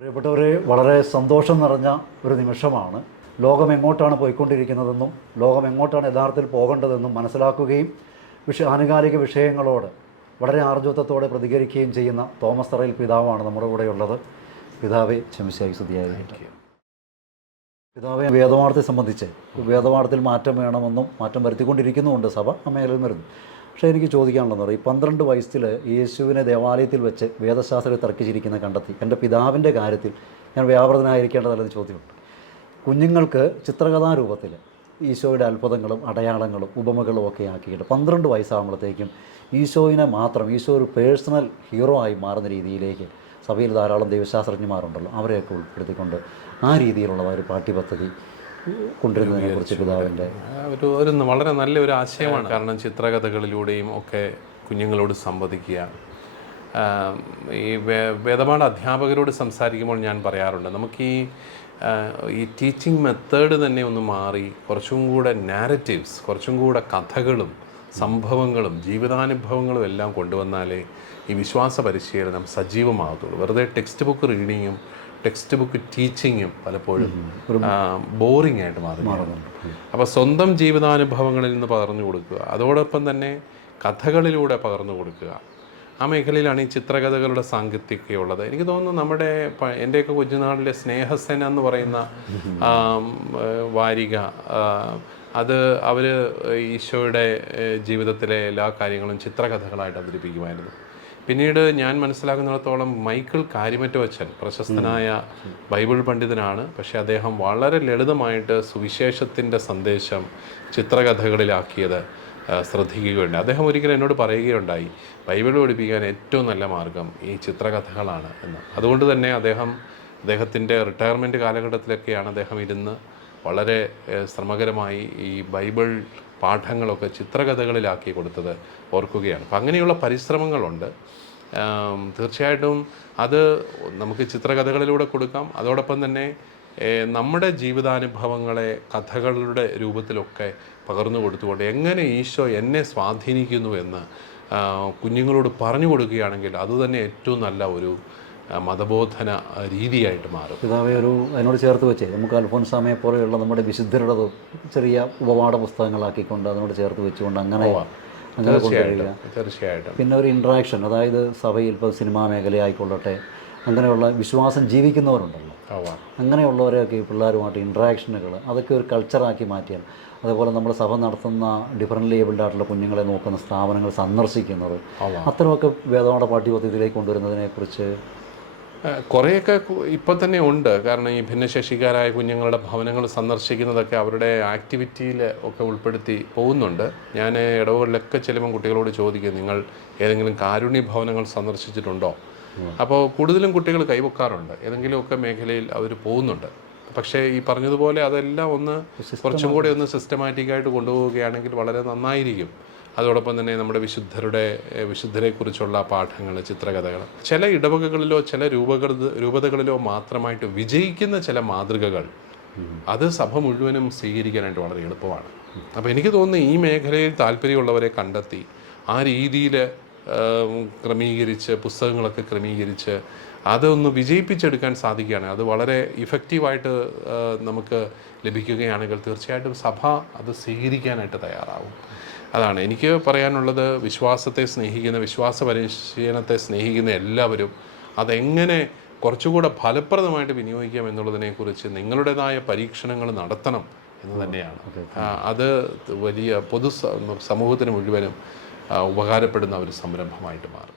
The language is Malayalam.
പ്രിയപ്പെട്ടവരെ, വളരെ സന്തോഷം നിറഞ്ഞ ഒരു നിമിഷമാണ്. ലോകം എങ്ങോട്ടാണ് പോയിക്കൊണ്ടിരിക്കുന്നതെന്നും ലോകം എങ്ങോട്ടാണ് യഥാർത്ഥത്തിൽ പോകേണ്ടതെന്നും മനസ്സിലാക്കുകയും ആനുകാലിക വിഷയങ്ങളോട് വളരെ ആർജവത്തോടെ പ്രതികരിക്കുകയും ചെയ്യുന്ന തോമസ് തറയിൽ പിതാവാണ് നമ്മുടെ കൂടെയുള്ളത്. പിതാവെ, ക്ഷമിച്ചായി സ്തുതിയായിരിക്കും. പിതാവെ, വേദപാഠത്തെ സംബന്ധിച്ച് വേദപാഠത്തിൽ മാറ്റം വേണമെന്നും മാറ്റം വരുത്തിക്കൊണ്ടിരിക്കുന്നുമുണ്ട് സഭ, ആ മേഖലയിൽ വരുന്നു. പക്ഷേ എനിക്ക് ചോദിക്കാനുള്ളതെന്ന് പറയും, 12 വയസ്സിൽ യേശുവിനെ ദേവാലയത്തിൽ വെച്ച് വേദശാസ്ത്രത്തിൽ തർക്കിച്ചിരിക്കുന്ന കണ്ടെത്തി. എൻ്റെ പിതാവിൻ്റെ കാര്യത്തിൽ ഞാൻ വ്യാപൃതനായിരിക്കേണ്ടതല്ലെന്ന് ചോദ്യമുണ്ട്. കുഞ്ഞുങ്ങൾക്ക് ചിത്രകഥാരൂപത്തിൽ ഈശോയുടെ അത്ഭുതങ്ങളും അടയാളങ്ങളും ഉപമകളും ഒക്കെ ആക്കിയിട്ട് 12 വയസ്സാകുമ്പോഴത്തേക്കും ഈശോയിനെ മാത്രം, ഈശോ ഒരു പേഴ്സണൽ ഹീറോ ആയി മാറുന്ന രീതിയിലേക്ക് സഭയിൽ ധാരാളം ദൈവശാസ്ത്രജ്ഞന്മാരുണ്ടല്ലോ, അവരെയൊക്കെ ഉൾപ്പെടുത്തിക്കൊണ്ട് ആ രീതിയിലുള്ള ഒരു പാഠ്യപദ്ധതി കൊണ്ടുവരുന്നതിനെ കുറിച്ച് പിതാവിൻ്റെ ഒരു വളരെ നല്ലൊരു ആശയമാണ്. കാരണം ചിത്രകഥകളിലൂടെയും ഒക്കെ കുഞ്ഞുങ്ങളോട് സംവദിക്കുക. ഈ വേദപാഠ അധ്യാപകരോട് സംസാരിക്കുമ്പോൾ ഞാൻ പറയാറുണ്ട്, നമുക്ക് ഈ ടീച്ചിങ് മെത്തേഡ് തന്നെ ഒന്ന് മാറി കുറച്ചും കൂടെ നാരറ്റീവ്സ്, കുറച്ചും കൂടെ കഥകളും സംഭവങ്ങളും ജീവിതാനുഭവങ്ങളും എല്ലാം കൊണ്ടുവന്നാലേ ഈ വിശ്വാസ പരിശീലനം സജീവമാകത്തുള്ളൂ. വെറുതെ ടെക്സ്റ്റ് ബുക്ക് റീഡിങ്ങും ടെക്സ്റ്റ് ബുക്ക് ടീച്ചിങ്ങും പലപ്പോഴും ബോറിംഗ് ആയിട്ട് മാറുന്നുണ്ട്. അപ്പോൾ സ്വന്തം ജീവിതാനുഭവങ്ങളിൽ നിന്ന് പകർന്നു കൊടുക്കുക, അതോടൊപ്പം തന്നെ കഥകളിലൂടെ പകർന്നു കൊടുക്കുക. ആ മേഖലയിലാണ് ഈ ചിത്രകഥകളുടെ സാങ്കത്യമൊക്കെ ഉള്ളത്. എനിക്ക് തോന്നുന്നു എൻ്റെയൊക്കെ കുഞ്ഞുനാളിലെ സ്നേഹസേന എന്ന് പറയുന്ന വാരിക, അത് അവർ ഈശോയുടെ ജീവിതത്തിലെ എല്ലാ കാര്യങ്ങളും ചിത്രകഥകളായിട്ട് അവതരിപ്പിക്കുമായിരുന്നു. പിന്നീട് ഞാൻ മനസ്സിലാക്കുന്നിടത്തോളം മൈക്കിൾ കാരിമറ്റോച്ചൻ പ്രശസ്തനായ ബൈബിൾ പണ്ഡിതനാണ്. പക്ഷേ അദ്ദേഹം വളരെ ലളിതമായിട്ട് സുവിശേഷത്തിൻ്റെ സന്ദേശം ചിത്രകഥകളിലാക്കിയത് ശ്രദ്ധിക്കുകയുണ്ട്. അദ്ദേഹം ഒരിക്കലും എന്നോട് പറയുകയുണ്ടായി, ബൈബിൾ പഠിപ്പിക്കാൻ ഏറ്റവും നല്ല മാർഗം ഈ ചിത്രകഥകളാണ് എന്ന്. അതുകൊണ്ട് തന്നെ അദ്ദേഹത്തിൻ്റെ റിട്ടയർമെൻറ്റ് കാലഘട്ടത്തിലൊക്കെയാണ് അദ്ദേഹം ഇരുന്ന് വളരെ ശ്രമകരമായി ഈ ബൈബിൾ പാഠങ്ങളൊക്കെ ചിത്രകഥകളിലാക്കി കൊടുത്തത് ഓർക്കുകയാണ്. അപ്പം അങ്ങനെയുള്ള പരിശ്രമങ്ങളുണ്ട്. തീർച്ചയായിട്ടും അത് നമുക്ക് ചിത്രകഥകളിലൂടെ കൊടുക്കാം. അതോടൊപ്പം തന്നെ നമ്മുടെ ജീവിതാനുഭവങ്ങളെ കഥകളുടെ രൂപത്തിലൊക്കെ പകർന്നു കൊടുത്തുകൊണ്ട് എങ്ങനെ ഈശോ എന്നെ സ്വാധീനിക്കുന്നു എന്ന് കുഞ്ഞുങ്ങളോട് പറഞ്ഞു കൊടുക്കുകയാണെങ്കിൽ അതുതന്നെ ഏറ്റവും നല്ല ഒരു മതബോധന രീതിയായിട്ട് മാറും. പിതാവെ, അതിനോട് ചേർത്ത് വെച്ചേ നമുക്ക് അൽഫോൻസാമയെ പോലെയുള്ള നമ്മുടെ വിശുദ്ധരുടെ ചെറിയ ഉപപാഠ പുസ്തകങ്ങളാക്കിക്കൊണ്ട് അതിനോട് ചേർത്ത് വെച്ചുകൊണ്ട് അങ്ങനെ കൊണ്ടുവരിക. തീർച്ചയായിട്ടും. പിന്നെ ഒരു ഇൻട്രാക്ഷൻ, അതായത് സഭയിൽ ഇപ്പോൾ സിനിമാ മേഖലയായിക്കൊള്ളട്ടെ, അങ്ങനെയുള്ള വിശ്വാസം ജീവിക്കുന്നവരുണ്ടല്ലോ, അങ്ങനെയുള്ളവരെയൊക്കെ ഈ പിള്ളേരുമായിട്ട് ഇൻട്രാക്ഷനുകൾ അതൊക്കെ ഒരു കൾച്ചറാക്കി മാറ്റിയാൽ, അതുപോലെ നമ്മൾ സഭ നടത്തുന്ന ഡിഫറൻ്റ് ഏബിൾഡ് ആയിട്ടുള്ള കുഞ്ഞുങ്ങളെ നോക്കുന്ന സ്ഥാപനങ്ങൾ സന്ദർശിക്കുന്നത്, അത്തരമൊക്കെ വേദപാഠ പാഠ്യപദ്ധതിയിലേക്ക് കൊണ്ടുവരുന്നതിനെക്കുറിച്ച് കുറേയൊക്കെ ഇപ്പോൾ തന്നെ ഉണ്ട്. കാരണം ഈ ഭിന്നശേഷിക്കാരായ കുഞ്ഞുങ്ങളുടെ ഭവനങ്ങൾ സന്ദർശിക്കുന്നതൊക്കെ അവരുടെ ആക്ടിവിറ്റിയിൽ ഒക്കെ ഉൾപ്പെടുത്തി പോകുന്നുണ്ട്. ഞാൻ ഇടവുകളിലൊക്കെ ചെല്ലുമ്പോൾ കുട്ടികളോട് ചോദിക്കും, നിങ്ങൾ ഏതെങ്കിലും കാരുണ്യ ഭവനങ്ങൾ സന്ദർശിച്ചിട്ടുണ്ടോ? അപ്പോൾ കൂടുതലും കുട്ടികൾ കൈവക്കാറുണ്ട്, ഏതെങ്കിലുമൊക്കെ മേഖലയിൽ അവർ പോകുന്നുണ്ട്. പക്ഷേ ഈ പറഞ്ഞതുപോലെ അതെല്ലാം കുറച്ചും കൂടി സിസ്റ്റമാറ്റിക്കായിട്ട് കൊണ്ടുപോവുകയാണെങ്കിൽ വളരെ നന്നായിരിക്കും. അതോടൊപ്പം തന്നെ നമ്മുടെ വിശുദ്ധരെക്കുറിച്ചുള്ള പാഠങ്ങൾ, ചിത്രകഥകൾ, ചില ഇടവകകളിലോ ചില രൂപതകളിലോ മാത്രമായിട്ട് വിജയിക്കുന്ന ചില മാതൃകകൾ അത് സഭ മുഴുവനും സ്വീകരിക്കാനായിട്ട് വളരെ എളുപ്പമാണ്. അപ്പോൾ എനിക്ക് തോന്നുന്നു ഈ മേഖലയിൽ താല്പര്യമുള്ളവരെ കണ്ടെത്തി ആ രീതിയിൽ ക്രമീകരിച്ച് പുസ്തകങ്ങളൊക്കെ ക്രമീകരിച്ച് അതൊന്ന് വിജയിപ്പിച്ചെടുക്കാൻ സാധിക്കുകയാണ്. അത് വളരെ ഇഫക്റ്റീവായിട്ട് നമുക്ക് ലഭിക്കുകയാണെങ്കിൽ തീർച്ചയായിട്ടും സഭ അത് സ്വീകരിക്കാനായിട്ട് തയ്യാറാവും. അതാണ് എനിക്ക് പറയാനുള്ളത്. വിശ്വാസത്തെ സ്നേഹിക്കുന്ന, വിശ്വാസ പരിശീലനത്തെ സ്നേഹിക്കുന്ന എല്ലാവരും അതെങ്ങനെ കുറച്ചുകൂടെ ഫലപ്രദമായിട്ട് വിനിയോഗിക്കാം എന്നുള്ളതിനെക്കുറിച്ച് നിങ്ങളുടേതായ പരീക്ഷണങ്ങൾ നടത്തണം എന്ന് തന്നെയാണ്. അത് വലിയ സമൂഹത്തിന് മുഴുവനും ഉപകാരപ്പെടുന്ന ഒരു സംരംഭമായിട്ട് മാറും.